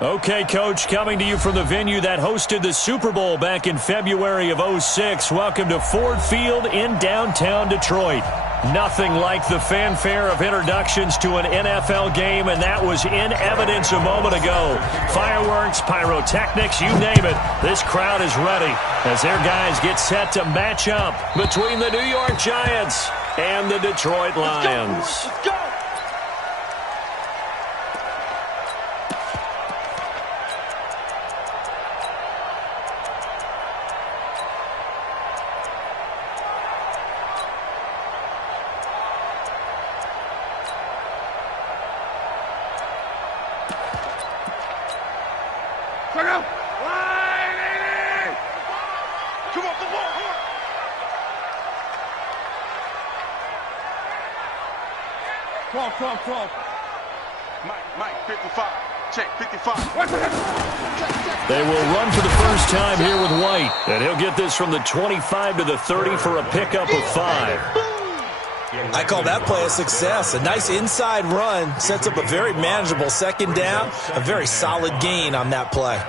Okay, Coach, coming to you from the venue that hosted the Super Bowl back in February of '06. Welcome to Ford Field in downtown Detroit. Nothing like the fanfare of introductions to an NFL game, and that was in evidence a moment ago. Fireworks, pyrotechnics, you name it. This crowd is ready as their guys get set to match up between the New York Giants and the Detroit Lions. Let's go. Mike, 55. Check, 55. They will run for the first time here with White. And he'll get this from the 25 to the 30 for a pickup of 5. I call that play a success. A nice inside run sets up a very manageable second down. A very solid gain on that play.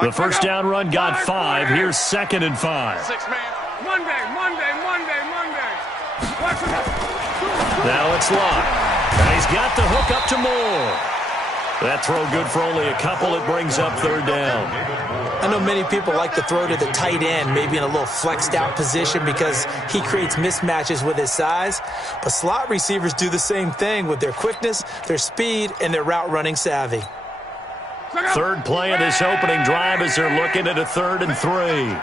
The first down run got 5. Here's 2nd and 5. 6 man. Monday. Now it's Lott. And he's got the hook up to Moore. That throw good for only a couple. It brings up 3rd down. I know many people like to throw to the tight end, maybe in a little flexed out position because he creates mismatches with his size. But slot receivers do the same thing with their quickness, their speed, and their route running savvy. 3rd play of this opening drive as they're looking at a 3rd and 3.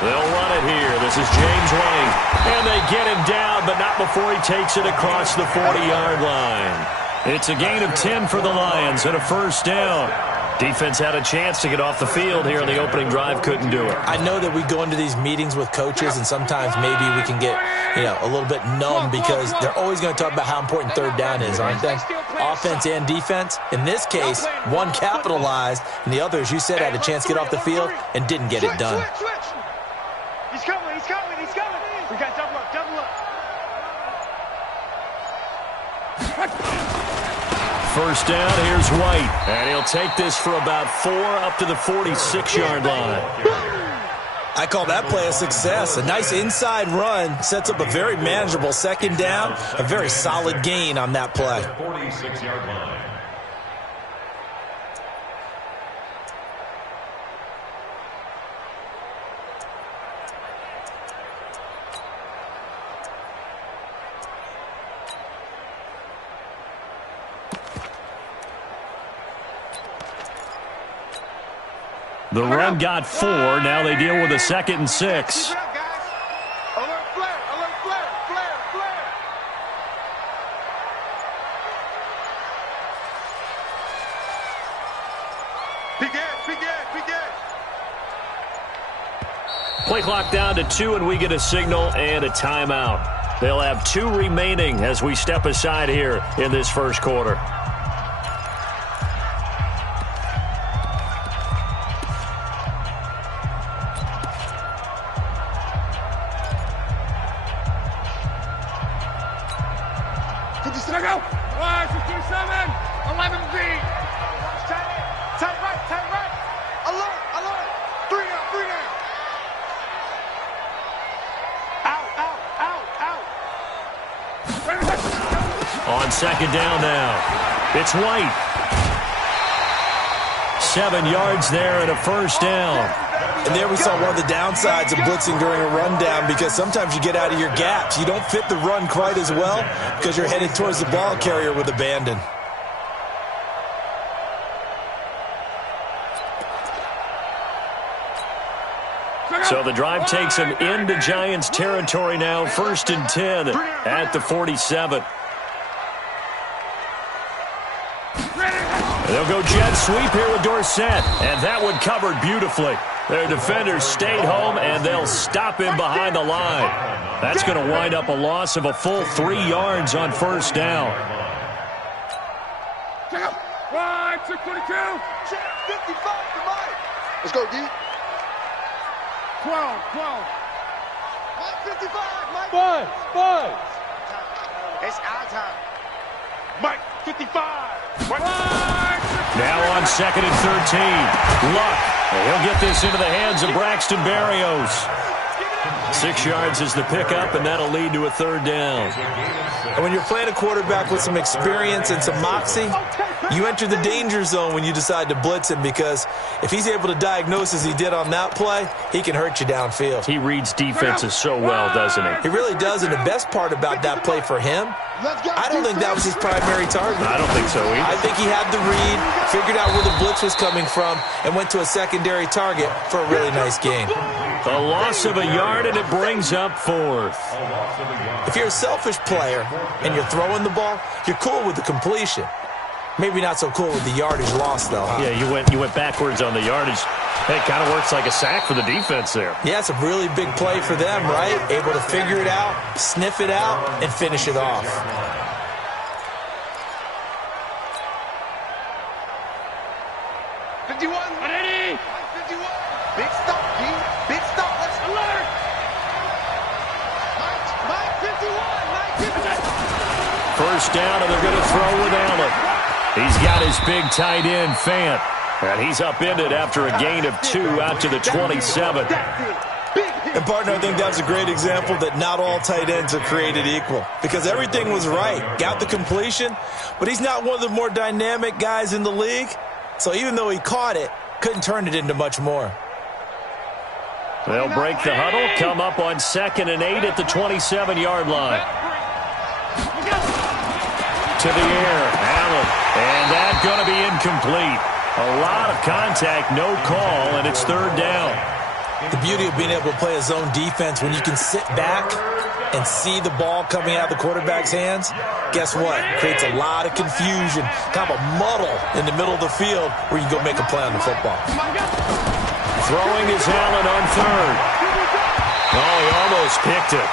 They'll run it here. This is James White. And they get him down, but not before he takes it across the 40-yard line. It's a gain of 10 for the Lions and a first down. Defense had a chance to get off the field here in the opening drive, couldn't do it. I know that we go into these meetings with coaches, and sometimes maybe we can get, a little bit numb because they're always going to talk about how important 3rd down is, aren't they? Offense and defense. In this case, one capitalized, and the other, as you said, had a chance to get off the field and didn't get it done. He's coming. We got double up. First down, here's White. And he'll take this for about 4 up to the 46-yard line. I call that play a success. A nice inside run sets up a very manageable second down. A very solid gain on that play. 46-yard line. The run got 4. Now they deal with a 2nd and 6. Alert flare. Big edge. Play clock down to 2, and we get a signal and a timeout. They'll have 2 remaining as we step aside here in this first quarter. On 2nd down now, it's White. 7 yards there and a first down. And there we saw one of the downsides of blitzing during a rundown because sometimes you get out of your gaps. You don't fit the run quite as well because you're headed towards the ball carrier with abandon. So the drive takes them into Giants territory now, 1st and 10 at the 47. They'll go jet sweep here with Dorsett, and that one covered beautifully. Their defenders stayed home, and they'll stop him behind the line. That's going to wind up a loss of a full 3 yards on first down. Right, 622. 55 to Mike. Let's go, D. 12. Mike 55, Mike. Buzz. It's our time. Mike 55. Right. Now on 2nd and 13. Luck. He'll get this into the hands of Braxton Berrios. 6 yards is the pickup, and that'll lead to a 3rd down. And when you're playing a quarterback with some experience and some moxie, you enter the danger zone when you decide to blitz him, because if he's able to diagnose as he did on that play, he can hurt you downfield. He reads defenses so well, doesn't he? He really does, and the best part about that play for him, I don't think that was his primary target. I don't think so either. I think he had the read, figured out where the blitz was coming from, and went to a secondary target for a really nice gain. A loss of a yard, and it brings up 4th. If you're a selfish player and you're throwing the ball, you're cool with the completion. Maybe not so cool with the yardage loss, though, huh? Yeah, you went backwards on the yardage. Hey, it kind of works like a sack for the defense there. Yeah, it's a really big play for them, right? Able to figure it out, sniff it out, and finish it off. Big stop, D. Big stop. Let's alert. Mike 51. First down, and they're going to throw with Allen. He's got his big tight end, Fant. And he's upended after a gain of 2 out to the 27. And, partner, I think that's a great example that not all tight ends are created equal, because everything was right. Got the completion, but he's not one of the more dynamic guys in the league. So even though he caught it, couldn't turn it into much more. They'll break the huddle, come up on 2nd and 8 at the 27-yard line. To the air, Allen, and that's going to be incomplete. A lot of contact, no call, and it's 3rd down. The beauty of being able to play a zone defense when you can sit back and see the ball coming out of the quarterback's hands, guess what? Creates a lot of confusion, kind of a muddle in the middle of the field where you can go make a play on the football. Throwing is Allen on 3rd. Oh, he almost picked it.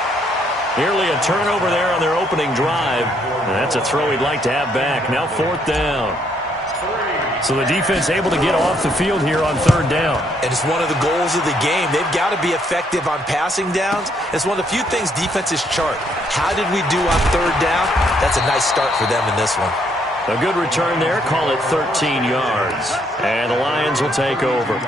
Nearly a turnover there on their opening drive. And that's a throw he'd like to have back. Now 4th down. So the defense able to get off the field here on 3rd down. And it's one of the goals of the game. They've got to be effective on passing downs. It's one of the few things defenses chart. How did we do on 3rd down? That's a nice start for them in this one. A good return there. Call it 13 yards. And the Lions will take over.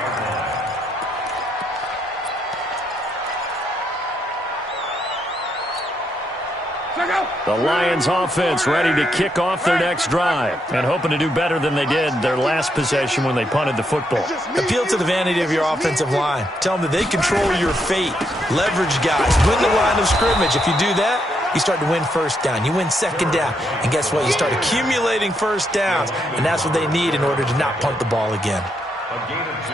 The Lions offense ready to kick off their next drive and hoping to do better than they did their last possession when they punted the football. Appeal to the vanity of your offensive line. Tell them that they control your fate. Leverage guys. Win the line of scrimmage. If you do that, you start to win 1st down. You win 2nd down. And guess what? You start accumulating 1st downs. And that's what they need in order to not punt the ball again.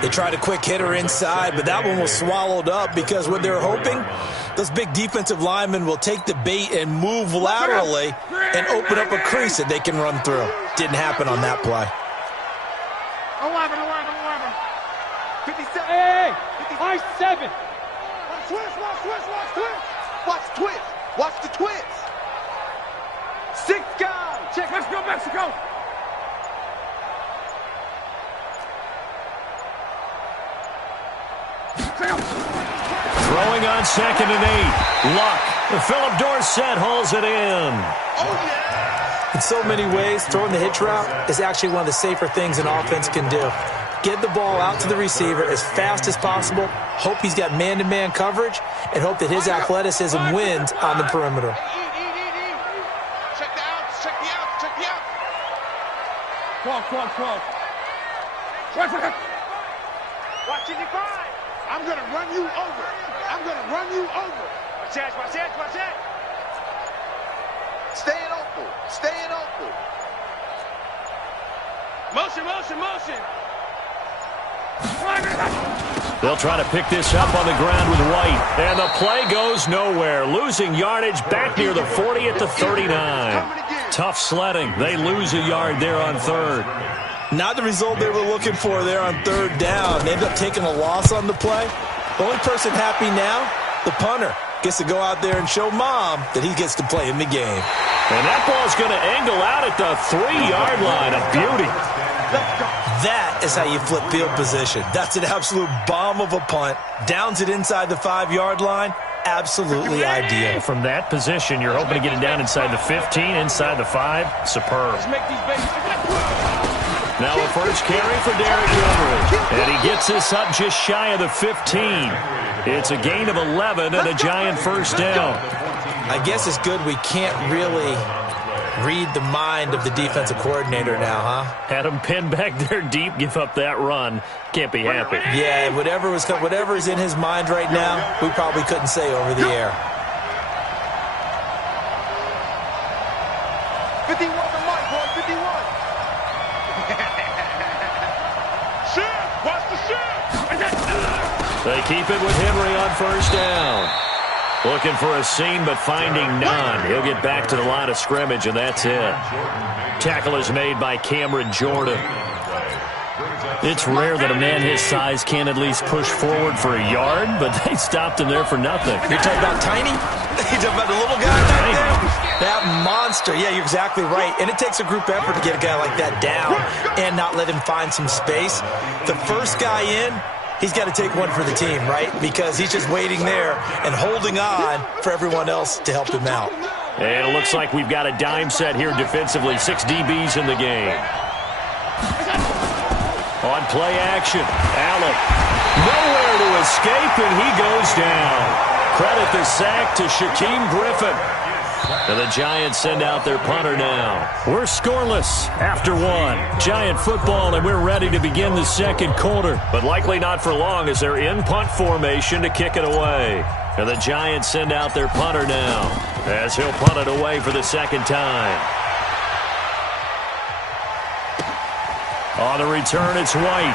They tried a quick hitter inside, but that one was swallowed up because what they're hoping, those big defensive linemen will take the bait and move laterally and open up a crease that they can run through. Didn't happen on that play. 11. 57. Hey, high 7. Watch twist. Watch the twist. 6 guys. Check. Let's go, Mexico. Throwing on 2nd and 8. Luck. Philip Dorsett hauls it in. Oh, yeah. In so many ways, throwing the hitch route is actually one of the safer things an offense can do. Get the ball out to the receiver as fast as possible, hope he's got man-to-man coverage, and hope that his athleticism wins on the perimeter. Check the outs. Check the outs. Check the outs. 12. Watch 55. I'm going to run you over. Watch that. Staying open. Motion. They'll try to pick this up on the ground with White. And the play goes nowhere. Losing yardage back near the 40 at the 39. Tough sledding. They lose a yard there on 3rd. Not the result they were looking for there on third down. They ended up taking a loss on the play. The only person happy now, the punter, gets to go out there and show Mom that he gets to play in the game. And that ball's going to angle out at the 3-yard line. A beauty. That is how you flip field position. That's an absolute bomb of a punt. Downs it inside the 5-yard line. Absolutely ideal. From that position, you're hoping to get it down inside the 15, inside the 5. Superb. Now a first carry for Derrick Henry. And he gets this up just shy of the 15. It's a gain of 11 and a giant first down. I guess it's good we can't really read the mind of the defensive coordinator now, huh? Had him pinned back there deep, give up that run. Can't be happy. Yeah, whatever is in his mind right now, we probably couldn't say over the air. 51 to Mike, boy, 51. Shift, watch the shift. They keep it with Henry on first down. Looking for a seam, but finding none. He'll get back to the line of scrimmage, and that's it. Tackle is made by Cameron Jordan. It's rare that a man his size can't at least push forward for a yard, but they stopped him there for nothing. You're talking about tiny? You're talking about the little guy back there? That monster. Yeah, you're exactly right. And it takes a group effort to get a guy like that down and not let him find some space. The first guy in, he's got to take one for the team, right? Because he's just waiting there and holding on for everyone else to help him out. And it looks like we've got a dime set here defensively. 6 DBs in the game. On play action, Allen. Nowhere to escape, and he goes down. Credit the sack to Shaquem Griffin. And the Giants send out their punter now. We're scoreless after 1. Giant football, and we're ready to begin the second quarter. But likely not for long as they're in punt formation to kick it away. And the Giants send out their punter now as he'll punt it away for the second time. On the return, it's White.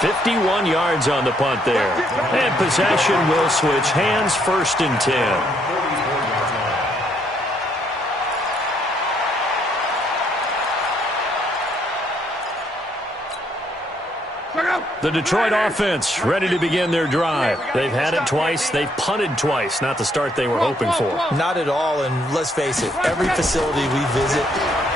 51 yards on the punt there. And possession will switch hands, 1st and 10. The Detroit offense ready to begin their drive. They've had it twice. They've punted twice. Not the start they were hoping for. Not at all, and let's face it, every facility we visit,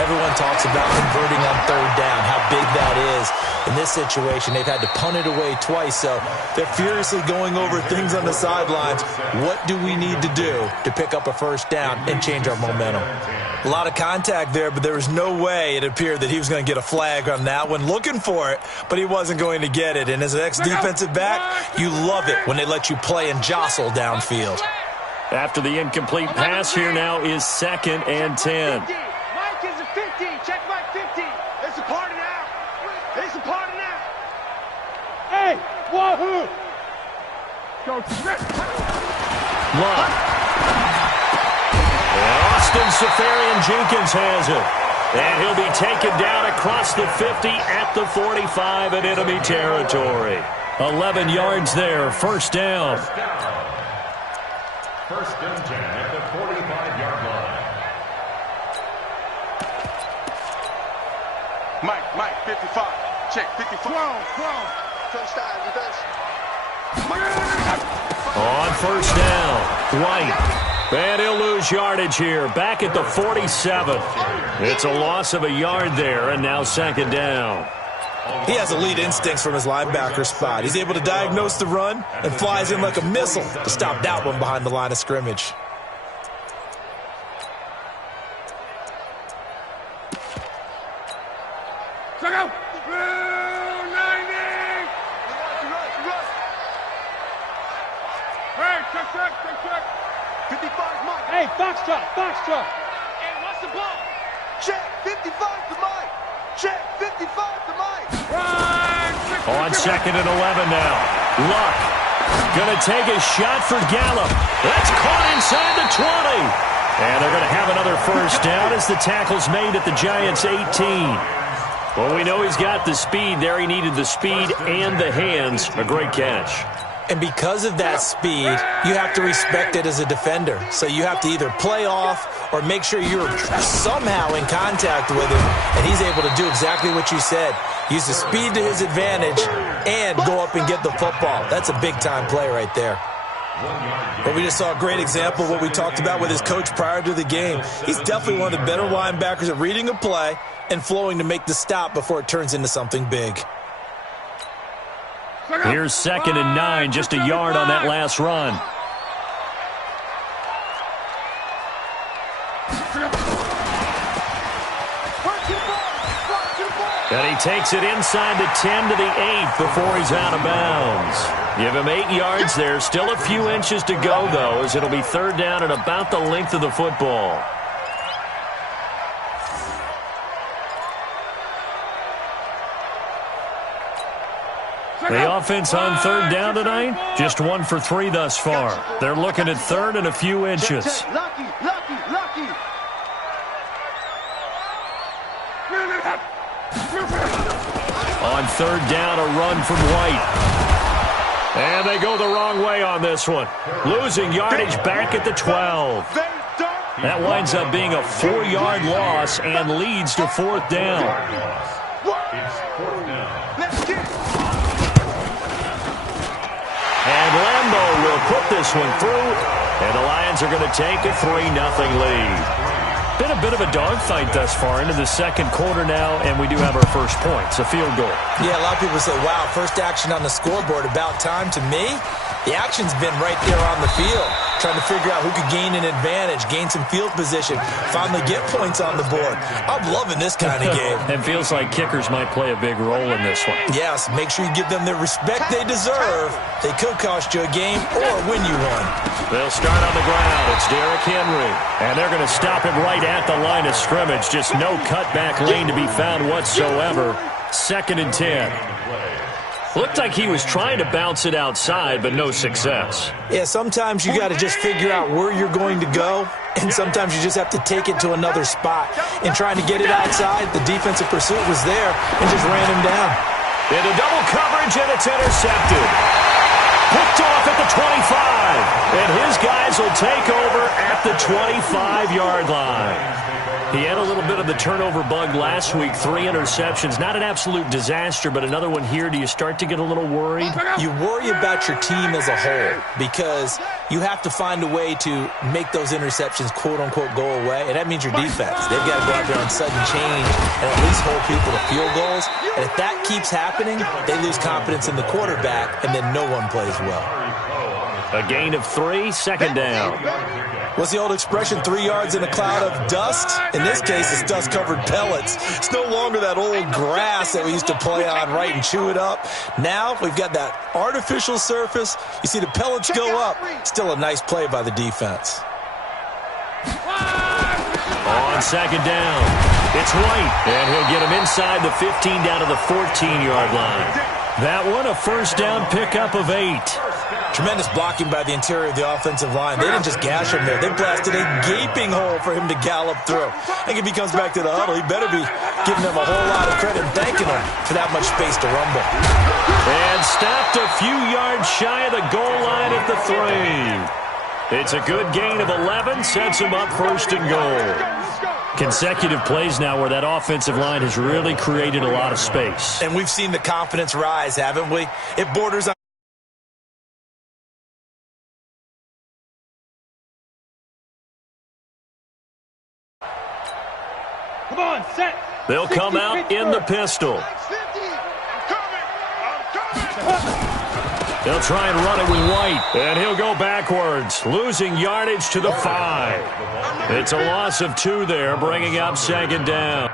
everyone talks about converting on third down, how big that is. In this situation, they've had to punt it away twice, so they're furiously going over things on the sidelines. What do we need to do to pick up a first down and change our momentum? A lot of contact there, but there was no way it appeared that he was going to get a flag on that one. Looking for it, but he wasn't going to get it. And as an ex-defensive back, you love it when they let you play and jostle downfield. After the incomplete pass, here now is 2nd and 10. Mike is a 50. Check Mike 50. It's a party now. It's a party now. Hey, wahoo! Go Luck. And Austin Safarian-Jenkins has it. And he'll be taken down across the 50 at the 45 in enemy territory. 11 yards there, first down. First and 10 at the 45-yard line. Mike, 55. Check, 55. 12. Touchdown, defense. On first down, White. And he'll lose yardage here, back at the 47. It's a loss of a yard there, and now 2nd down. He has elite instincts from his linebacker spot. He's able to diagnose the run and flies in like a missile to stop that one behind the line of scrimmage. Check out. 90. Hey, check. 55, Mike. Hey, foxtrot. Hey, what's the ball? Check, 55 to Mike. Check, 55 to Mike. On 2nd and 11 now. Luck. Going to take a shot for Gallup. That's caught inside the 20. And they're going to have another first down as the tackle's made at the Giants' 18. Well, we know he's got the speed there. He needed the speed and the hands. A great catch. And because of that speed, you have to respect it as a defender. So you have to either play off or make sure you're somehow in contact with him, and he's able to do exactly what you said. Use the speed to his advantage and go up and get the football. That's a big-time play right there. Well, we just saw a great example of what we talked about with his coach prior to the game. He's definitely one of the better linebackers at reading a play and flowing to make the stop before it turns into something big. Here's 2nd and 9, just a yard on that last run. And he takes it inside the 10 to the 8 before he's out of bounds. Give him 8 yards there. Still a few inches to go, though, as it'll be 3rd down and about the length of the football. The offense on 3rd down tonight, just 1 for 3 thus far. They're looking at 3rd and a few inches. Lucky, lucky, lucky. On 3rd down, a run from White. And they go the wrong way on this one. Losing yardage back at the 12. That winds up being a 4-yard loss and leads to 4th down. And Lambo will put this one through, and the Lions are going to take a 3-0 lead. Been a bit of a dogfight thus far into the 2nd quarter now, and we do have our first points, a field goal. Yeah, a lot of people say, wow, first action on the scoreboard, about time. To me, the action's been right there on the field, trying to figure out who could gain an advantage, gain some field position, finally get points on the board. I'm loving this kind of game. It feels like kickers might play a big role in this one. Yes, make sure you give them the respect they deserve. They could cost you a game or win you one. They'll start on the ground. It's Derrick Henry. And they're going to stop him right at the line of scrimmage. Just no cutback lane to be found whatsoever. 2nd and 10. Looked like he was trying to bounce it outside, but no success. Yeah, sometimes you got to just figure out where you're going to go, and sometimes you just have to take it to another spot. In trying to get it outside, the defensive pursuit was there and just ran him down. Into double coverage, and it's intercepted. Picked off at the 25, and his guys will take over at the 25-yard line. He had a little bit of the turnover bug last week, 3 interceptions. Not an absolute disaster, but another one here. Do you start to get a little worried? You worry about your team as a whole because you have to find a way to make those interceptions, quote-unquote, go away, and that means your defense. They've got to go out there on sudden change and at least hold people to field goals. And if that keeps happening, they lose confidence in the quarterback, and then no one plays well. A gain of 3, 2nd down. What's the old expression, 3 yards in a cloud of dust? In this case, it's dust-covered pellets. It's no longer that old grass that we used to play on, right, and chew it up. Now we've got that artificial surface. You see the pellets go up. Still a nice play by the defense. On 2nd down, it's White, and he'll get him inside the 15 down to the 14-yard line. That one, a 1st down pickup of 8. Tremendous blocking by the interior of the offensive line. They didn't just gash him there. They blasted a gaping hole for him to gallop through. I think if he comes back to the huddle, he better be giving them a whole lot of credit and thanking them for that much space to rumble. And stopped a few yards shy of the goal line at the 3. It's a good gain of 11, sets him up 1st and goal. Consecutive plays now where that offensive line has really created a lot of space. And we've seen the confidence rise, haven't we? It borders on Come on, set. They'll come out in the pistol. They'll try and run it with White, and he'll go backwards, losing yardage to the 5. It's a loss of 2 there, bringing up 2nd down.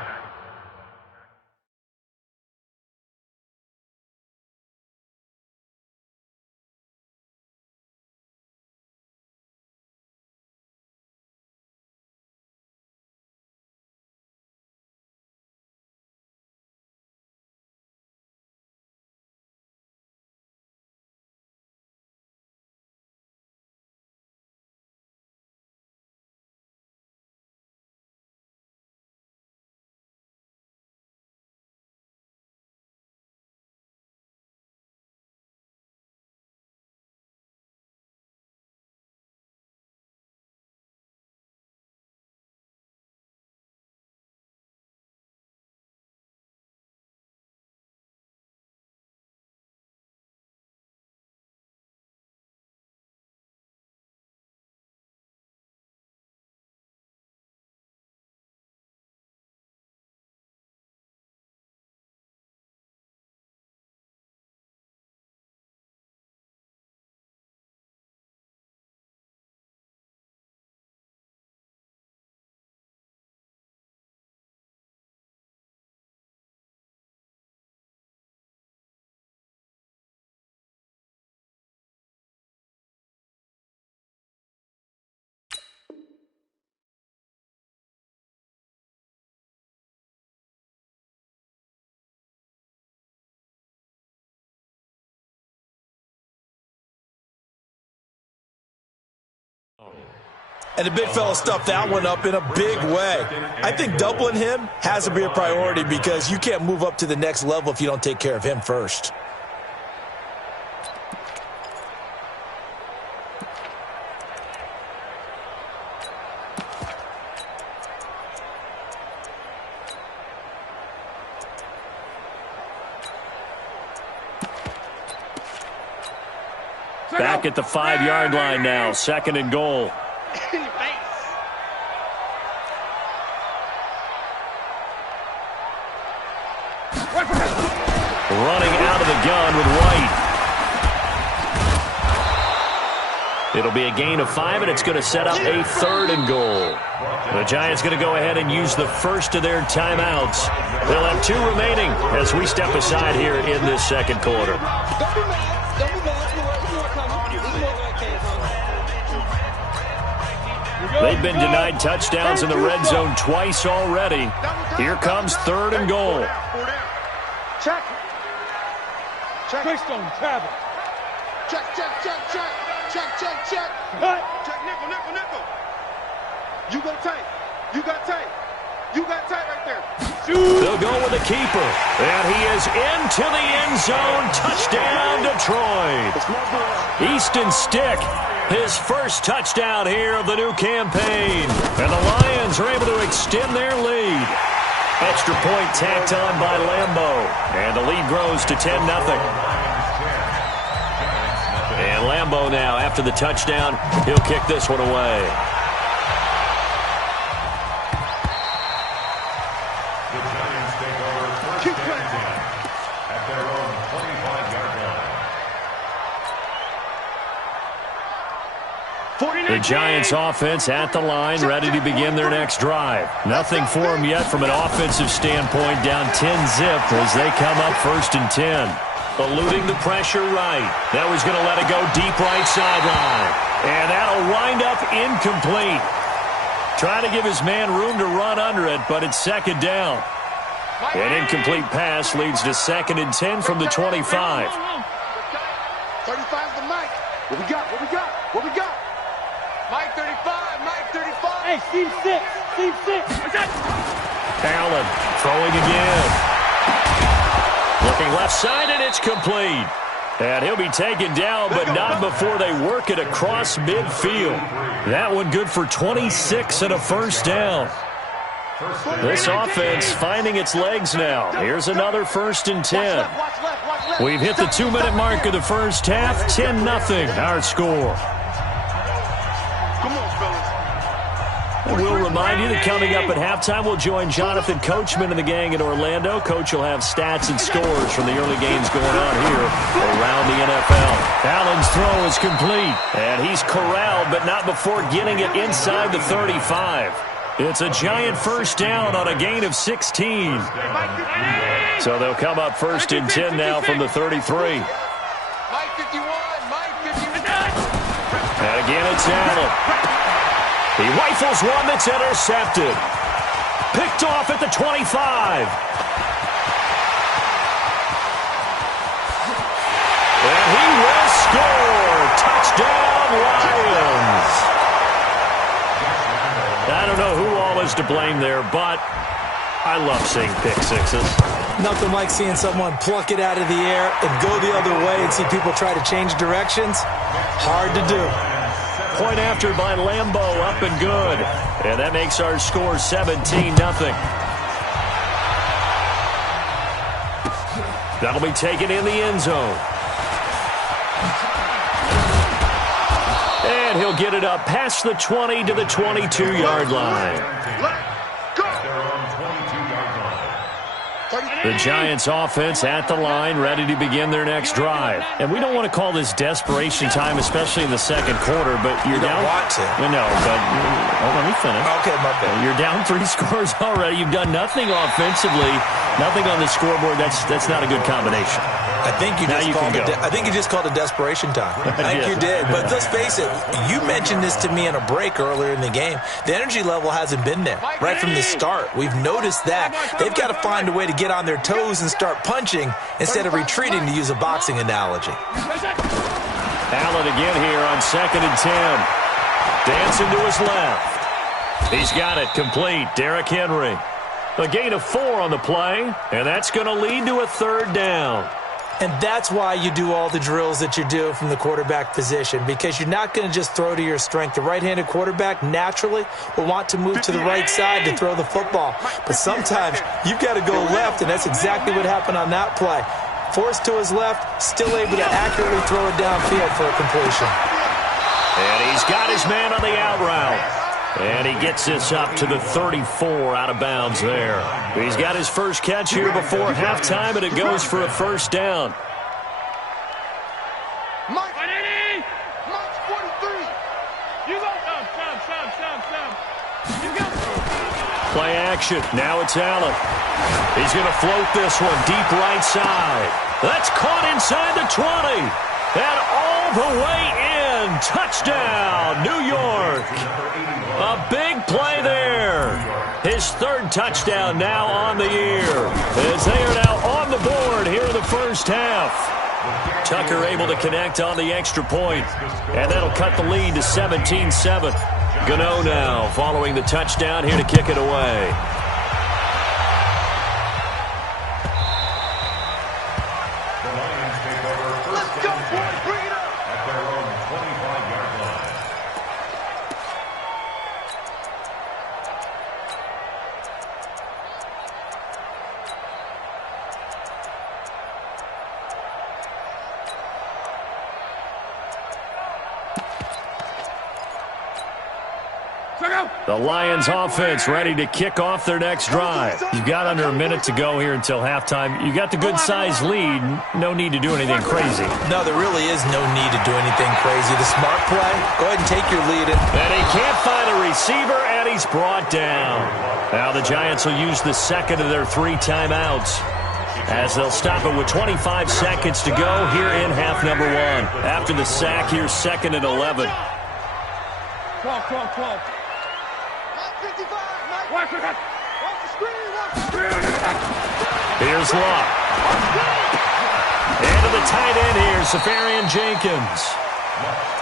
And the big fella stuffed that one up in a big way. I think doubling him has to be a priority because you can't move up to the next level if you don't take care of him first. Back at the 5-yard line now, 2nd and goal. Running out of the gun with White. It'll be a gain of 5, and it's going to set up a 3rd and goal. The Giants going to go ahead and use the first of their timeouts. They'll have 2 remaining as we step aside here in this 2nd quarter. They've been denied touchdowns in the red zone twice already. Here comes 3rd and goal. Check. Check. Keystone, travel. Check, check, check, check. Check, check, check. Cut. Check, nickel, nickel, nickel. You go tight. You got tight. You got tight right there. They'll go with the keeper. And he is into the end zone. Touchdown, Detroit. Easton Stick, his first touchdown here of the new campaign. And the Lions are able to extend their lead. Extra point tacked on by Lambeau. And the lead grows to 10-0. And Lambeau now, after the touchdown, he'll kick this one away. The Giants take over first and 10 at their own 25-yard line. The Giants offense at the line, ready to begin their next drive. Nothing for them yet from an offensive standpoint, down 10-zip as they come up 1st and 10. Eluding the pressure right. That was going to let it go deep right sideline. And that'll wind up incomplete. Trying to give his man room to run under it, but it's 2nd down. An incomplete pass leads to 2nd and 10 from the 25. 35's the Mike. What we got? What we got? What we got? Mike 35. Mike 35. Hey, Steve 6. Steve 6. Allen throwing again. Looking left side, and it's complete. And he'll be taken down, but not before they work it across midfield. That one good for 26 and a 1st down. This offense finding its legs now. Here's another 1st and 10. We've hit the 2-minute mark of the first half. 10-0 our score. Come on, fellas. And we'll remind you that coming up at halftime, we'll join Jonathan Coachman and the gang in Orlando. Coach will have stats and scores from the early games going on here around the NFL. Allen's throw is complete, and he's corralled, but not before getting it inside the 35. It's a Giant 1st down on a gain of 16. So they'll come up 1st and 10 now from the 33. Mike 51. Mike 51. And again, it's Allen. He rifles one that's intercepted. Picked off at the 25. And he will score. Touchdown, Lions. I don't know who all is to blame there, but I love seeing pick sixes. Nothing like seeing someone pluck it out of the air and go the other way and see people try to change directions. Hard to do. Point after by Lambeau, up and good. And that makes our score 17-0. That'll be taken in the end zone. And he'll get it up past the 20 to the 22-yard line. The Giants offense at the line, ready to begin their next drive. And we don't want to call this desperation time, especially in the 2nd quarter, but you're down. You don't want to. No, but let me finish. Okay, my bad. You're down 3 scores already. You've done nothing offensively, nothing on the scoreboard. That's not a good combination. I think you just called it desperation time. I think you did. But let's face it, you mentioned this to me in a break earlier in the game. The energy level hasn't been there right from the start. We've noticed that. They've got to find a way to get on their toes and start punching instead of retreating, to use a boxing analogy. Allen again here on 2nd and 10. Dancing to his left. He's got it complete. Derrick Henry. A gain of 4 on the play, and that's going to lead to a 3rd down. And that's why you do all the drills that you do from the quarterback position, because you're not going to just throw to your strength. The right-handed quarterback naturally will want to move to the right side to throw the football. But sometimes you've got to go left, and that's exactly what happened on that play. Forced to his left, still able to accurately throw it downfield for a completion. And he's got his man on the out route. And he gets this up to the 34 out of bounds there. He's got his first catch here before halftime, and it goes for a 1st down. Mike 43. You go. Some. You go. Play action. Now it's Allen. He's going to float this one deep right side. That's caught inside the 20. And all the way in. Touchdown, New York. A big play there. His 3rd touchdown now on the year, as they are now on the board here in the first half. Tucker able to connect on the extra point, and that'll cut the lead to 17-7. Gano now following the touchdown here to kick it away. Let's go, boys. Bring it up. At their own 25-yard line. The Lions offense ready to kick off their next drive. You've got under a minute to go here until halftime. You got the good-sized lead. No need to do anything crazy. No, there really is no need to do anything crazy. The smart play, go ahead and take your lead. And he can't find a receiver, and he's brought down. Now the Giants will use the 2nd of their 3 timeouts, as they'll stop it with 25 seconds to go here in half number 1. After the sack, here's 2nd and 11. 12. Mike 55. Mike. Watch the screen. Here's Luck. And to the tight end here, Safarian Jenkins.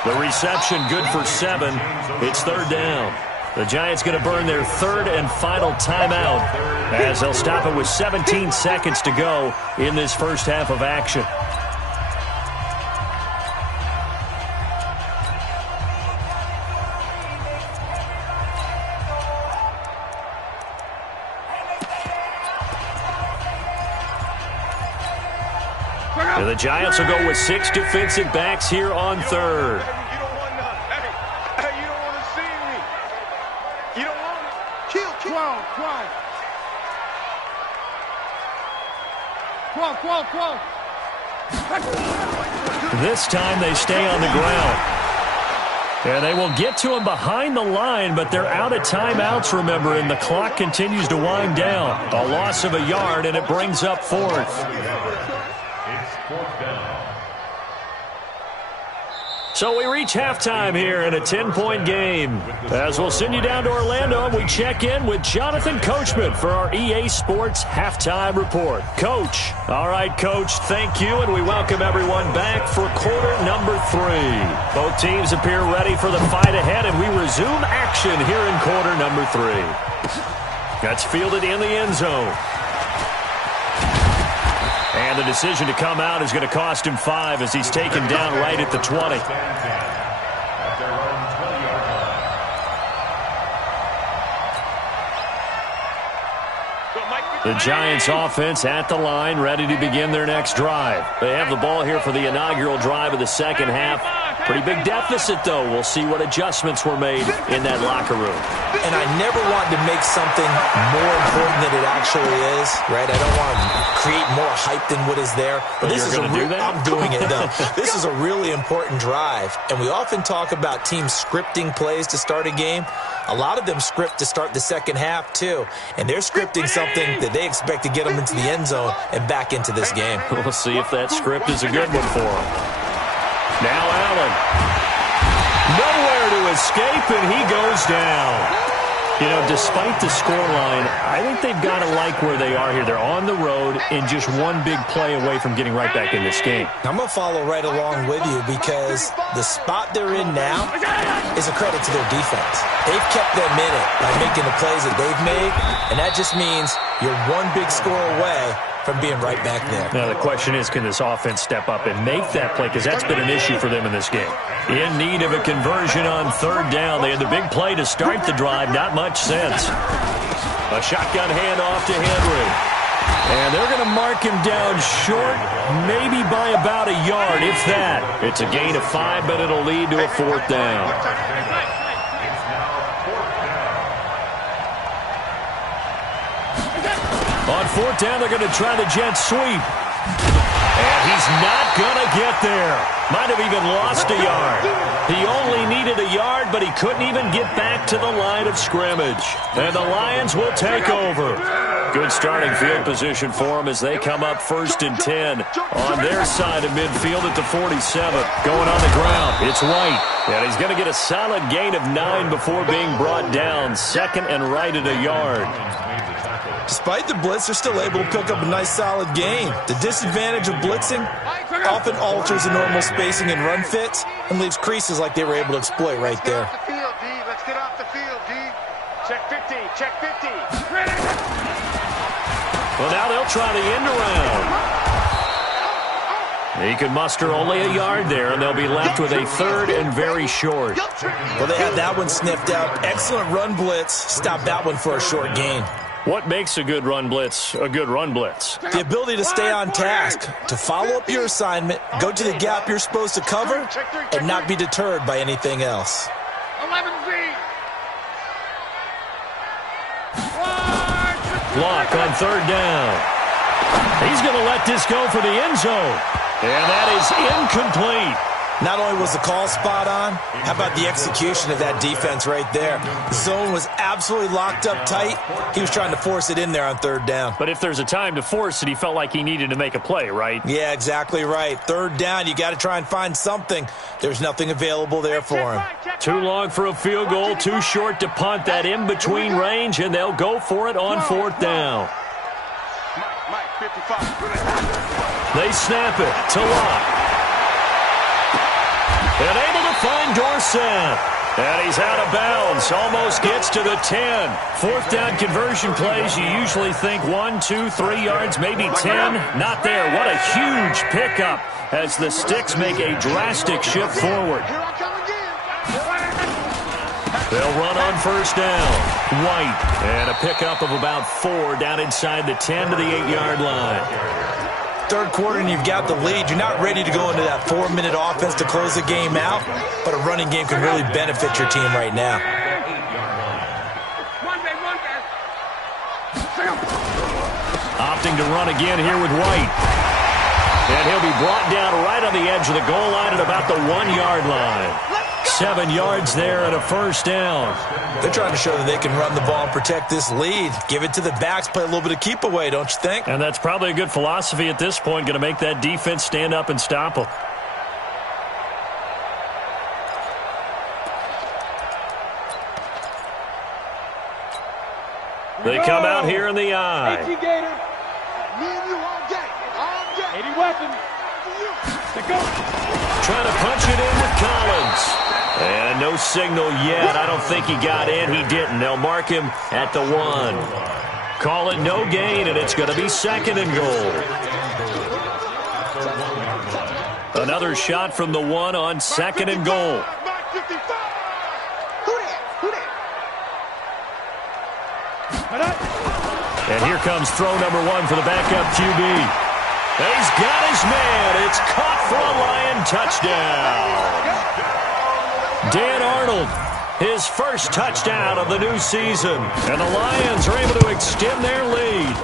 The reception good for 7. It's 3rd down. The Giants going to burn their 3rd and final timeout, as they'll stop it with 17 seconds to go in this first half of action. And the Giants will go with 6 defensive backs here on 3rd. You don't want none. Hey, you don't want to see me. You don't want it. Kill. 12. This time they stay on the ground. And they will get to him behind the line, but they're out of timeouts, remember, and the clock continues to wind down. A loss of a yard, and it brings up 4th. It's 4th down. So we reach halftime here in a 10-point game. As we'll send you down to Orlando, and we check in with Jonathan Coachman for our EA Sports Halftime Report. Coach. All right, Coach, thank you, and we welcome everyone back for quarter number 3. Both teams appear ready for the fight ahead, and we resume action here in quarter number 3. That's fielded in the end zone. And the decision to come out is going to cost him 5 as he's taken down right at the 20. At their own 20-yard line. The Giants offense at the line, ready to begin their next drive. They have the ball here for the inaugural drive of the second half. Pretty big deficit, though. We'll see what adjustments were made in that locker room. And I never want to make something more important than it actually is, right? I don't want to create more hype than what is there. But this is I'm doing it, though. This is a really important drive. And we often talk about teams scripting plays to start a game. A lot of them script to start the second half, too. And they're scripting something that they expect to get them into the end zone and back into this game. We'll see if that script is a good one for them. Now Allen. Nowhere to escape, and he goes down. You know, despite the scoreline, I think they've got to like where they are here. They're on the road and just one big play away from getting right back in this game. I'm going to follow right along with you because the spot they're in now is a credit to their defense. They've kept them in it by making the plays that they've made, and that just means you're one big score away from being right back there. Now, the question is, can this offense step up and make that play? Because that's been an issue for them in this game. In need of a conversion on third down. They had the big play to start the drive. Not much sense. A shotgun handoff to Henry. And they're going to mark him down short, maybe by about a yard, if that. It's a gain of 5, but it'll lead to a fourth down. On fourth down, they're going to try the jet sweep. And he's not going to get there. Might have even lost a yard. He only needed a yard, but he couldn't even get back to the line of scrimmage. And the Lions will take over. Good starting field position for them as they come up 1st and 10 on their side of midfield at the 47. Going on the ground, it's White. And he's going to get a solid gain of 9 before being brought down. Second and right at a yard. Despite the blitz, they're still able to pick up a nice solid gain. The disadvantage of blitzing often alters the normal spacing and run fits and leaves creases like they were able to exploit right there. Let's get off the field, D. Check 50, check 50. Well, now they'll try the end around. He can muster only a yard there, and they'll be left with a third and very short. Well, they had that one sniffed out. Excellent run blitz. Stop that one for a short gain. What makes a good run blitz a good run blitz? The ability to stay on task, to follow up your assignment, go to the gap you're supposed to cover, and not be deterred by anything else. 11Z. Block on third down. He's going to let this go for the end zone. And that is incomplete. Not only was the call spot on, how about the execution of that defense right there? The zone was absolutely locked up tight. He was trying to force it in there on third down. But if there's a time to force it, he felt like he needed to make a play, right? Yeah, exactly right. Third down, you got to try and find something. There's nothing available there for him. Too long for a field goal, too short to punt that in-between range, and they'll go for it on fourth down. Mike, 55. They snap it to Locke. And able to find Dorsett. And he's out of bounds. Almost gets to the 10. Fourth down conversion plays, you usually think 1, 2, 3 yards, maybe 10. Not there. What a huge pickup as the Sticks make a drastic shift forward. They'll run on first down. White. And a pickup of about 4 down inside the 10 to the 8-yard line. Third quarter and you've got the lead. You're not ready to go into that 4-minute offense to close the game out, but a running game can really benefit your team right now. Opting to run again here with White. And he'll be brought down right on the edge of the goal line at about the 1-yard line. 7 yards there and a first down. They're trying to show that they can run the ball and protect this lead. Give it to the backs, play a little bit of keep away, don't you think? And that's probably a good philosophy at this point, going to make that defense stand up and stop them. They come out here in the eye. Me and you all day. All day. 80 weapons. Trying to punch it in with Collins. And no signal yet. I don't think he got in. He didn't. They'll mark him at the 1. Call it no gain, and it's going to be second and goal. Another shot from the 1 on second and goal. And here comes throw number 1 for the backup QB. He's got his man. It's caught for a Lion touchdown. Dan Arnold, his first touchdown of the new season. And the Lions are able to extend their lead.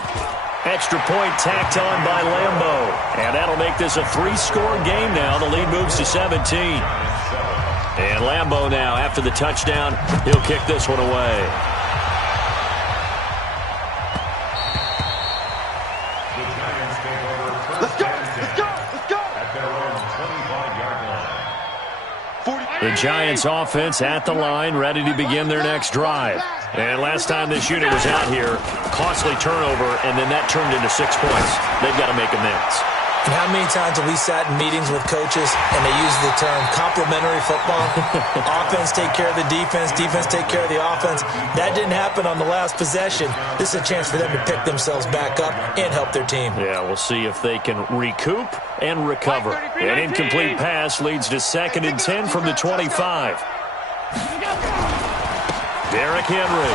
Extra point tacked on by Lambeau. And that'll make this a 3-score game now. The lead moves to 17. And Lambeau now, after the touchdown, he'll kick this one away. The Giants offense at the line, ready to begin their next drive. And last time this unit was out here, costly turnover, and then that turned into 6 points. They've got to make amends. And how many times have we sat in meetings with coaches and they use the term complementary football? Offense take care of the defense, defense take care of the offense. That didn't happen on the last possession. This is a chance for them to pick themselves back up and help their team. Yeah, we'll see if they can recoup and recover. An incomplete pass leads to 2nd and 10 from the 25. Derrick Henry.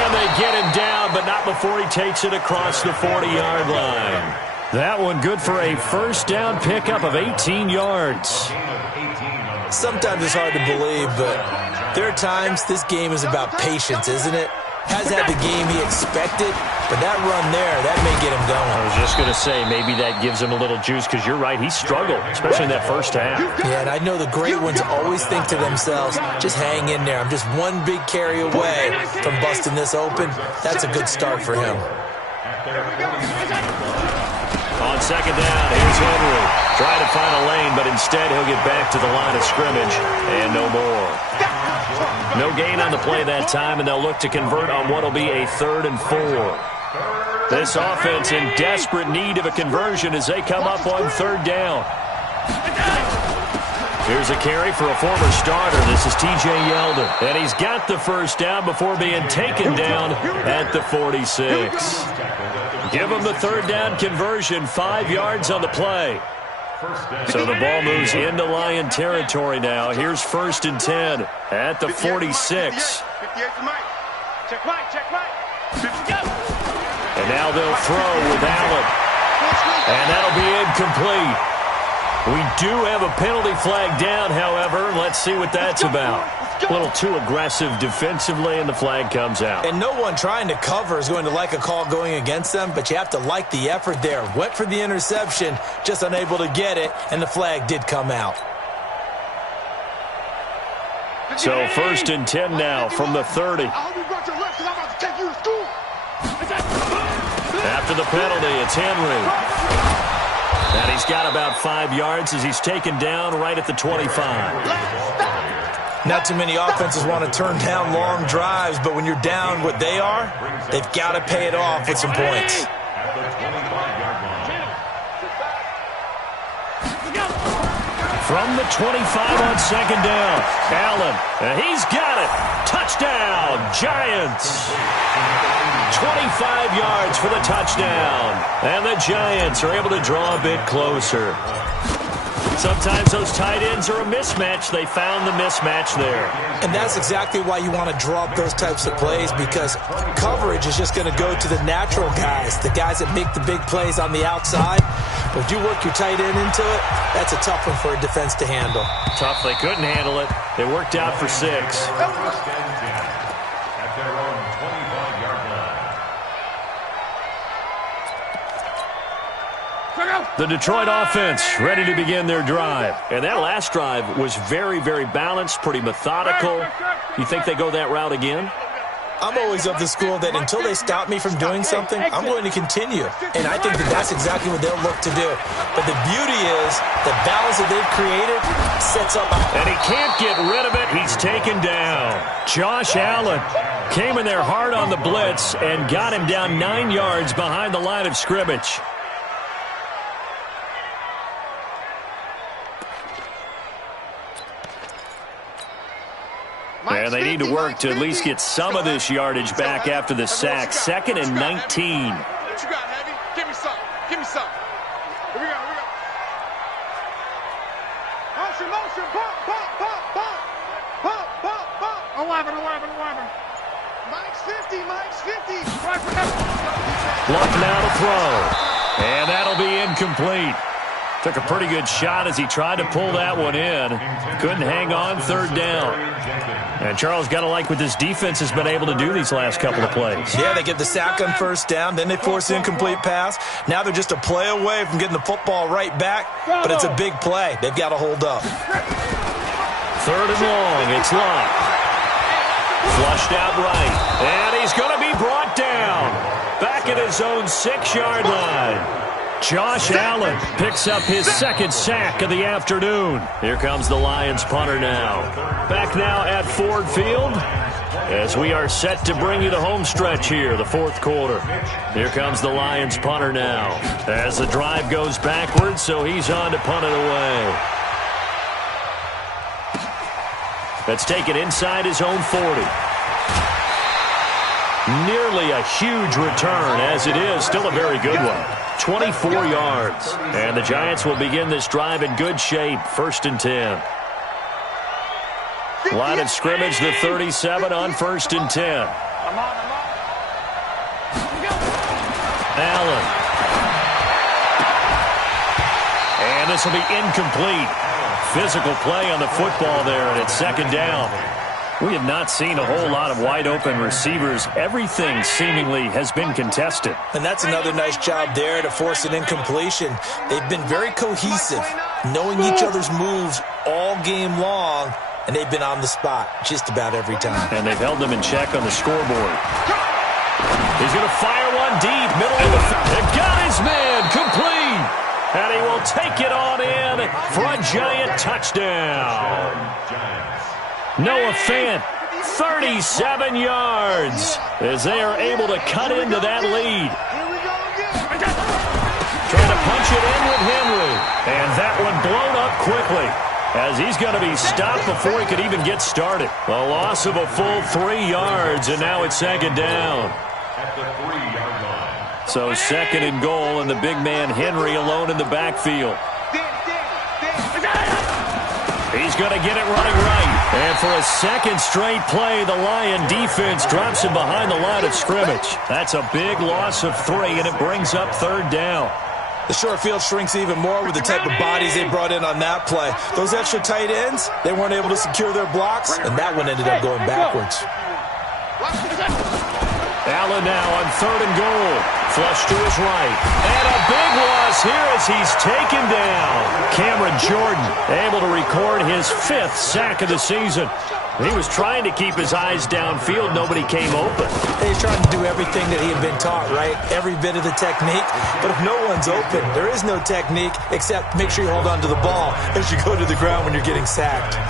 And they get him down, but not before he takes it across the 40-yard line. That one good for a first down pickup of 18 yards. Sometimes it's hard to believe, but there are times this game is about patience, isn't it? Hasn't had the game he expected, but that run there, that may get him going. I was just going to say, maybe that gives him a little juice, because you're right, he struggled, especially in that first half. Yeah, and I know the great ones always think to themselves, just hang in there. I'm just one big carry away from busting this open. That's a good start for him. On 2nd down, here's Henry. Trying to find a lane, but instead he'll get back to the line of scrimmage, and no more. No gain on the play that time, and they'll look to convert on what will be a 3rd and 4. This offense in desperate need of a conversion as they come up on 3rd down. Here's a carry for a former starter. This is T.J. Yeldon, and he's got the first down before being taken down at the 46. Give him the 3rd down conversion, 5 yards on the play. So the ball moves into Lion territory now. Here's 1st and 10 at the 46. And now they'll throw with Allen. And that'll be incomplete. We do have a penalty flag down, however. Let's see what that's about. A little too aggressive defensively, and the flag comes out. And no one trying to cover is going to like a call going against them, but you have to like the effort there. Went for the interception, just unable to get it, and the flag did come out. So 1st and 10 now from the 30. After the penalty, it's Henry. And he's got about 5 yards as he's taken down right at the 25. Not too many offenses want to turn down long drives, but when you're down what they are, they've got to pay it off with some points. From the 25 on 2nd down, Allen, and he's got it. Touchdown, Giants. 25 yards for the touchdown. And the Giants are able to draw a bit closer. Sometimes those tight ends are a mismatch. They found the mismatch there. And that's exactly why you want to draw up those types of plays, because coverage is just going to go to the natural guys, the guys that make the big plays on the outside. But if you work your tight end into it, that's a tough one for a defense to handle. Tough. They couldn't handle it. They worked out for 6. At their own 25-yard line. The Detroit offense ready to begin their drive. And that last drive was very, very balanced, pretty methodical. You think they go that route again? I'm always of the school that until they stop me from doing something, I'm going to continue. And I think that that's exactly what they'll look to do. But the beauty is the balance that they've created sets up. And he can't get rid of it. He's taken down. Josh Allen came in there hard on the blitz and got him down 9 yards behind the line of scrimmage. And they need to work to at least get some of this yardage back after the sack. 2nd and 19. What you got, Heavy? Give me some. Give me some. Here we go. Here we go. Motion, motion. Pump, pump, pump, pump. Pump, pump, pump. 11. Mike's 50. Mike's 50. Luck now to throw. And that'll be incomplete. Took a pretty good shot as he tried to pull that one in. Couldn't hang on 3rd down. And Charles, got to like what this defense has been able to do these last couple of plays. Yeah, they get the sack on 1st down, then they force the incomplete pass. Now they're just a play away from getting the football right back, but it's a big play. They've got to hold up. 3rd and long, it's Luck. Flushed out right, and he's going to be brought down. Back at his own 6-yard line. Josh Allen picks up his second sack of the afternoon. Here comes the Lions punter now. Back now at Ford Field as we are set to bring you the home stretch here, the fourth quarter. Here comes the Lions punter now as the drive goes backwards, so he's on to punt it away. Let's take it inside his own 40. Nearly a huge return, as it is still a very good one. 24 yards. And the Giants will begin this drive in good shape. 1st and 10. Line of scrimmage, the 37 on 1st and 10. Allen. And this will be incomplete. Physical play on the football there, and it's 2nd down. We have not seen a whole lot of wide-open receivers. Everything seemingly has been contested. And that's another nice job there to force an incompletion. They've been very cohesive, knowing each other's moves all game long, and they've been on the spot just about every time. And they've held them in check on the scoreboard. He's going to fire one deep, middle of the field. They got his man, complete. And he will take it on in for a Giant touchdown. Noah Fant, 37 yards as they are able to cut into that lead. Trying to punch it in with Henry. And that one blown up quickly as he's going to be stopped before he could even get started. A loss of a full 3 yards, and now it's 2nd down. At the 3-yard line. So 2nd and goal, and the big man Henry alone in the backfield. He's going to get it running right. And for a second straight play, the Lion defense drops him behind the line of scrimmage. That's a big loss of 3, and it brings up 3rd down. The short field shrinks even more with the type of bodies they brought in on that play. Those extra tight ends, they weren't able to secure their blocks, and that one ended up going backwards. Allen now on 3rd and goal. Flush to his right. And a big loss here as he's taken down. Cameron Jordan able to record his 5th sack of the season. He was trying to keep his eyes downfield. Nobody came open. He's trying to do everything that he had been taught, right? Every bit of the technique. But if no one's open, there is no technique except make sure you hold on to the ball as you go to the ground when you're getting sacked.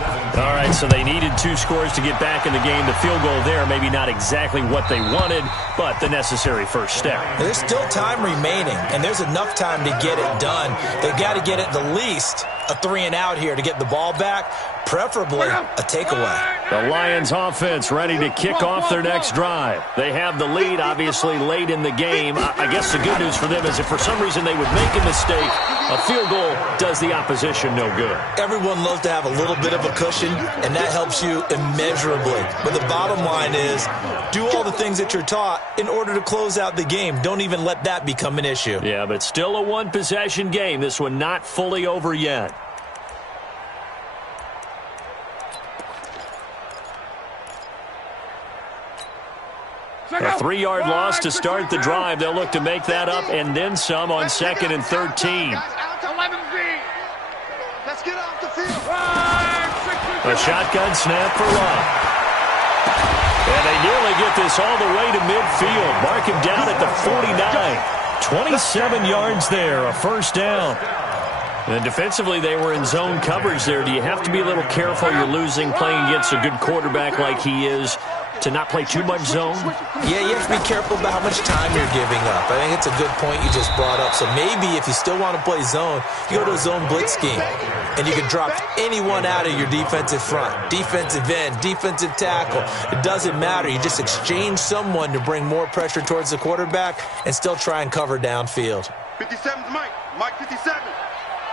All right, so they needed 2 scores to get back in the game. The field goal there, maybe not exactly what they wanted, but the necessary first step. There's still time remaining, and there's enough time to get it done. They've got to get at the least a 3-and-out here to get the ball back, preferably a takeaway. The Lions offense ready to kick off their next drive. They have the lead, obviously, late in the game. I guess the good news for them is if for some reason they would make a mistake, a field goal does the opposition no good. Everyone loves to have a little bit of a cushion, and that helps you immeasurably. But the bottom line is, do all the things that you're taught in order to close out the game. Don't even let that become an issue. Yeah, but still a one-possession game. This one not fully over yet. A 3-yard loss to start the drive. They'll look to make that up and then some on 2nd and 13. Let's get off the field. A shotgun snap for Love. And they nearly get this all the way to midfield. Mark him down at the 49. 27 yards there, a 1st down. And defensively, they were in zone coverage there. Do you have to be a little careful? You're losing, playing against a good quarterback like he is, to not play too much zone? Yeah, you have to be careful about how much time you're giving up. I think it's a good point you just brought up. So maybe if you still want to play zone, you go to a zone blitz scheme, and you can drop anyone out of your defensive front, defensive end, defensive tackle. It doesn't matter. You just exchange someone to bring more pressure towards the quarterback and still try and cover downfield. 57's Mike. Mike 57.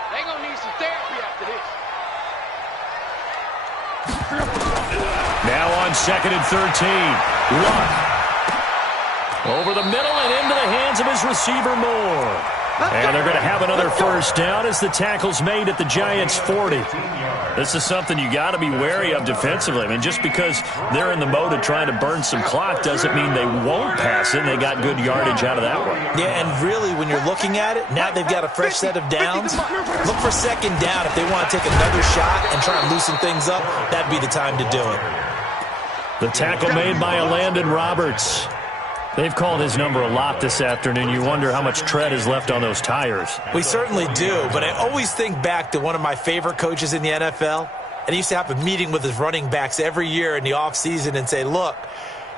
They're going to need some therapy after this. Now on 2nd and 13. Luck. Over the middle and into the hands of his receiver Moore. And they're going to have another 1st down as the tackle's made at the Giants' 40. This is something you got to be wary of defensively. I mean, just because they're in the mode of trying to burn some clock doesn't mean they won't pass it. They got good yardage out of that one. Yeah, and really, when you're looking at it, now they've got a fresh set of downs. Look for 2nd down if they want to take another shot and try and loosen things up. That'd be the time to do it. The tackle made by Landon Roberts. They've called his number a lot this afternoon. You wonder how much tread is left on those tires. We certainly do, but I always think back to one of my favorite coaches in the NFL, and he used to have a meeting with his running backs every year in the offseason and say, look,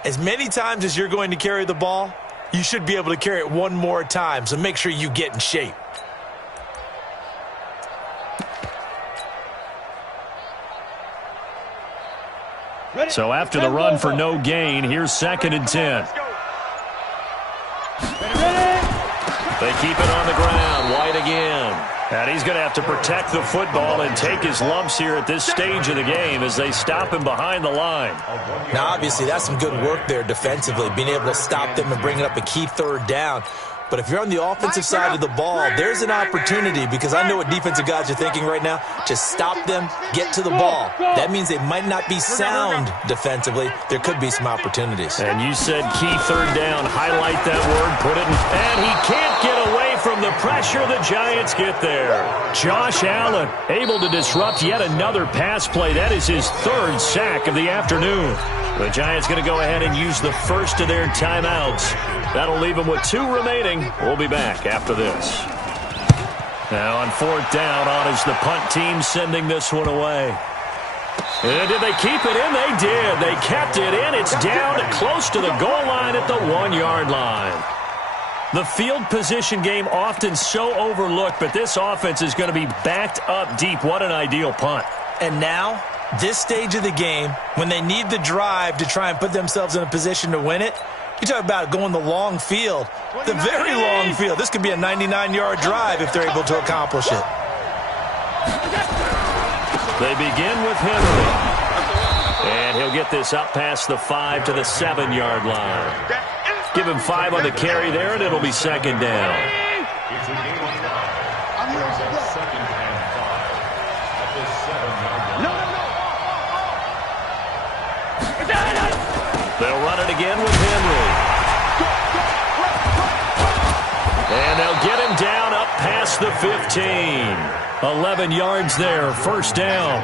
as many times as you're going to carry the ball, you should be able to carry it one more time, so make sure you get in shape. So after the run for no gain, here's 2nd and 10. They keep it on the ground. White again. And he's going to have to protect the football and take his lumps here at this stage of the game as they stop him behind the line. Now, obviously, that's some good work there defensively, being able to stop them and bring it up a key 3rd down. But if you're on the offensive side of the ball, there's an opportunity, because I know what defensive guys are thinking right now. Just stop them, get to the ball. That means they might not be sound defensively. There could be some opportunities. And you said key 3rd down. Highlight that word, put it in. And he can't get away from the pressure. The Giants get there. Josh Allen able to disrupt yet another pass play. That is his 3rd sack of the afternoon. The Giants going to go ahead and use the first of their timeouts. That'll leave them with 2 remaining. We'll be back after this. Now on 4th down, on is the punt team sending this one away. And did they keep it in? They did. They kept it in. It's down close to the goal line at the 1-yard line. The field position game often so overlooked, but this offense is going to be backed up deep. What an ideal punt. And now, this stage of the game, when they need the drive to try and put themselves in a position to win it, you talk about going the long field, the very long field. This could be a 99-yard drive if they're able to accomplish it. They begin with Henry. And he'll get this up past the 5 to the 7-yard line. Give him 5 on the carry there, and it'll be 2nd down. It's a game of 5. Brings up 2nd and 5 at the 7-yard line. They'll run it again with Henry. And they'll get him down up past the 15. 11 yards there, 1st down.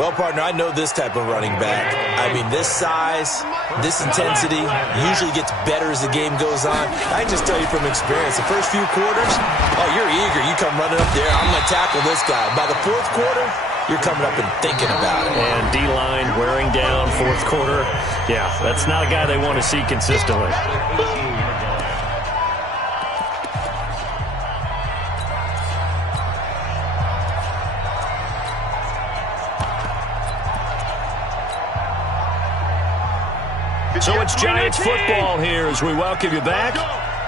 Well, partner, I know this type of running back. I mean, this size, this intensity usually gets better as the game goes on. I can just tell you from experience, the first few quarters, oh, you're eager. You come running up there, I'm going to tackle this guy. By the 4th quarter, you're coming up and thinking about it. And D-line wearing down 4th quarter. Yeah, that's not a guy they want to see consistently. So it's Giants football here as we welcome you back.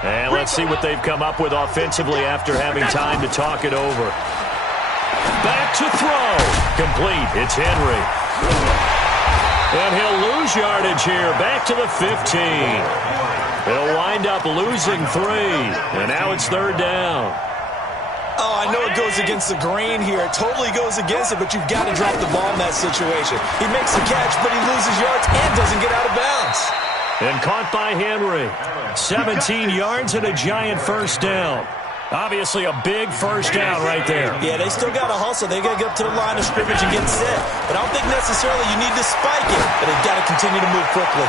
And let's see what they've come up with offensively after having time to talk it over. Back to throw. Complete. It's Henry. And he'll lose yardage here. Back to the 15. He'll wind up losing 3. And now it's 3rd down. Oh, I know it goes against the grain here. It totally goes against it, but you've got to drop the ball in that situation. He makes the catch, but he loses yards and doesn't get out of bounds. And caught by Henry. 17 yards and a Giant 1st down. Obviously a big 1st down right there. Yeah, they still got to hustle. They got to get up to the line of scrimmage and get set. But I don't think necessarily you need to spike it, but they've got to continue to move quickly.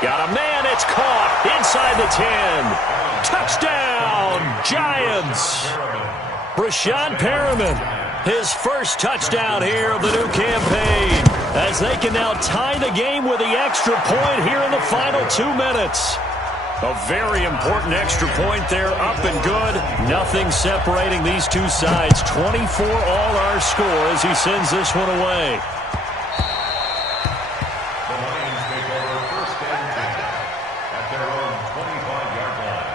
Got a man. It's caught inside the 10. Touchdown, Giants. Rashawn Perriman, his 1st touchdown here of the new campaign, as they can now tie the game with the extra point here in the final 2 minutes. A very important extra point there, up and good. Nothing separating these two sides. 24 all our score as he sends this one away. The Lions take over 1st and 10 at their own 25-yard line.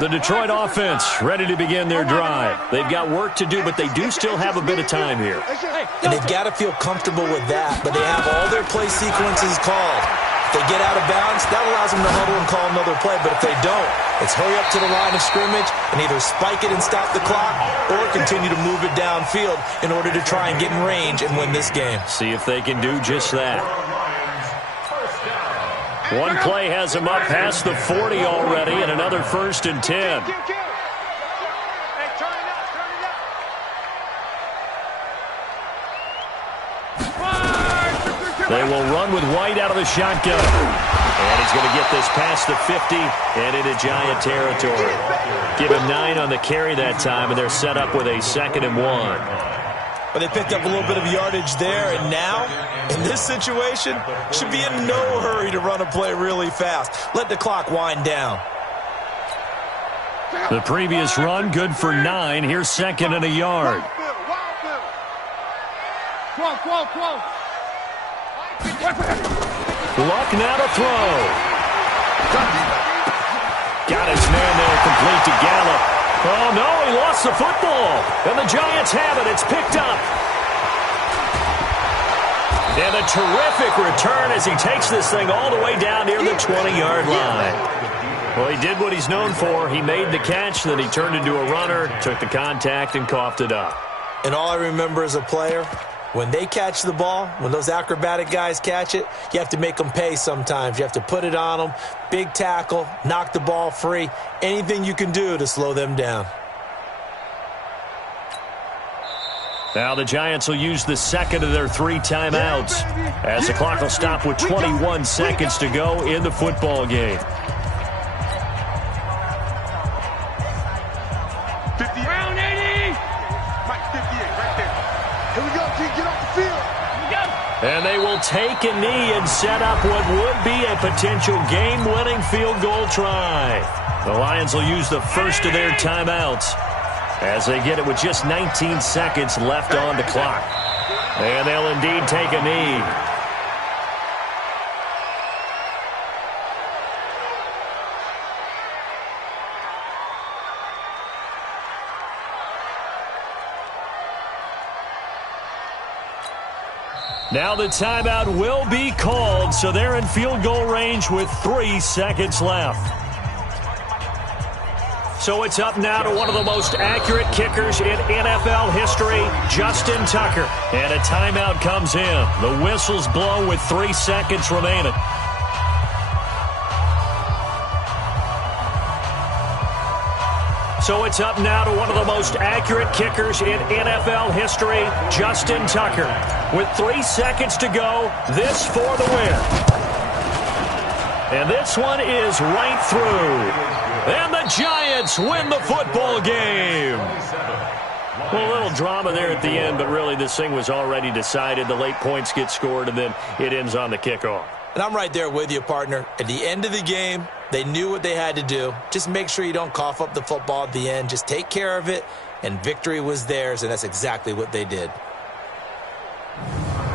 The Detroit offense ready to begin their drive. They've got work to do, but they do still have a bit of time here. And they've got to feel comfortable with that, but they have all their play sequences called. If they get out of bounds, that allows them to huddle and call another play, but if they don't, it's hurry up to the line of scrimmage and either spike it and stop the clock or continue to move it downfield in order to try and get in range and win this game. See if they can do just that. One play has him up past the 40 already, and another 1st and 10. They will run with White out of the shotgun. And he's going to get this past the 50 and into Giant territory. Give him 9 on the carry that time, and they're set up with a 2nd and 1. But they picked up a little bit of yardage there, and now, in this situation, should be in no hurry to run a play really fast. Let the clock wind down. The previous run, good for 9. Here's 2nd and a yard. Luck now to throw. Got his man there, complete to Gallup. Oh, no, he lost the football. And the Giants have it. It's picked up. And a terrific return as he takes this thing all the way down near the 20-yard line. Well, he did what he's known for. He made the catch, then he turned into a runner, took the contact, and coughed it up. And all I remember as a player, when they catch the ball, when those acrobatic guys catch it, you have to make them pay sometimes. You have to put it on them, big tackle, knock the ball free, anything you can do to slow them down. Now the Giants will use the 2nd of their 3 timeouts as the clock will stop with 21 seconds to go in the football game. 50 round 80. Mike 58 right there. Here we go, G. Get off the field. Here we go. And they will take a knee and set up what would be a potential game-winning field goal try. The Lions will use the first of their timeouts as they get it with just 19 seconds left on the clock. And they'll indeed take a knee. Now the timeout will be called, so they're in field goal range with 3 seconds left. So it's up now to one of the most accurate kickers in NFL history, Justin Tucker. And a timeout comes in. The whistles blow with 3 seconds remaining. So it's up now to one of the most accurate kickers in NFL history, Justin Tucker. With 3 seconds to go, this for the win. And this one is right through. And the Giants win the football game. Well, a little drama there at the end, but really this thing was already decided. The late points get scored, and then it ends on the kickoff. And I'm right there with you, partner. At the end of the game, they knew what they had to do. Just make sure you don't cough up the football at the end. Just take care of it, and victory was theirs, and that's exactly what they did.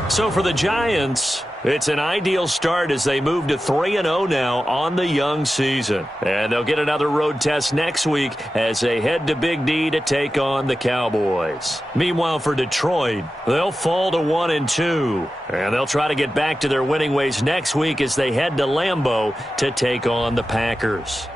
So for the Giants, it's an ideal start as they move to 3-0 now on the young season. And they'll get another road test next week as they head to Big D to take on the Cowboys. Meanwhile, for Detroit, they'll fall to 1-2. And they'll try to get back to their winning ways next week as they head to Lambeau to take on the Packers.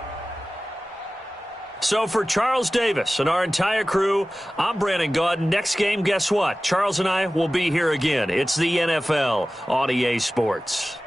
So for Charles Davis and our entire crew, I'm Brandon Gaudin. Next game, guess what? Charles and I will be here again. It's the NFL on EA Sports.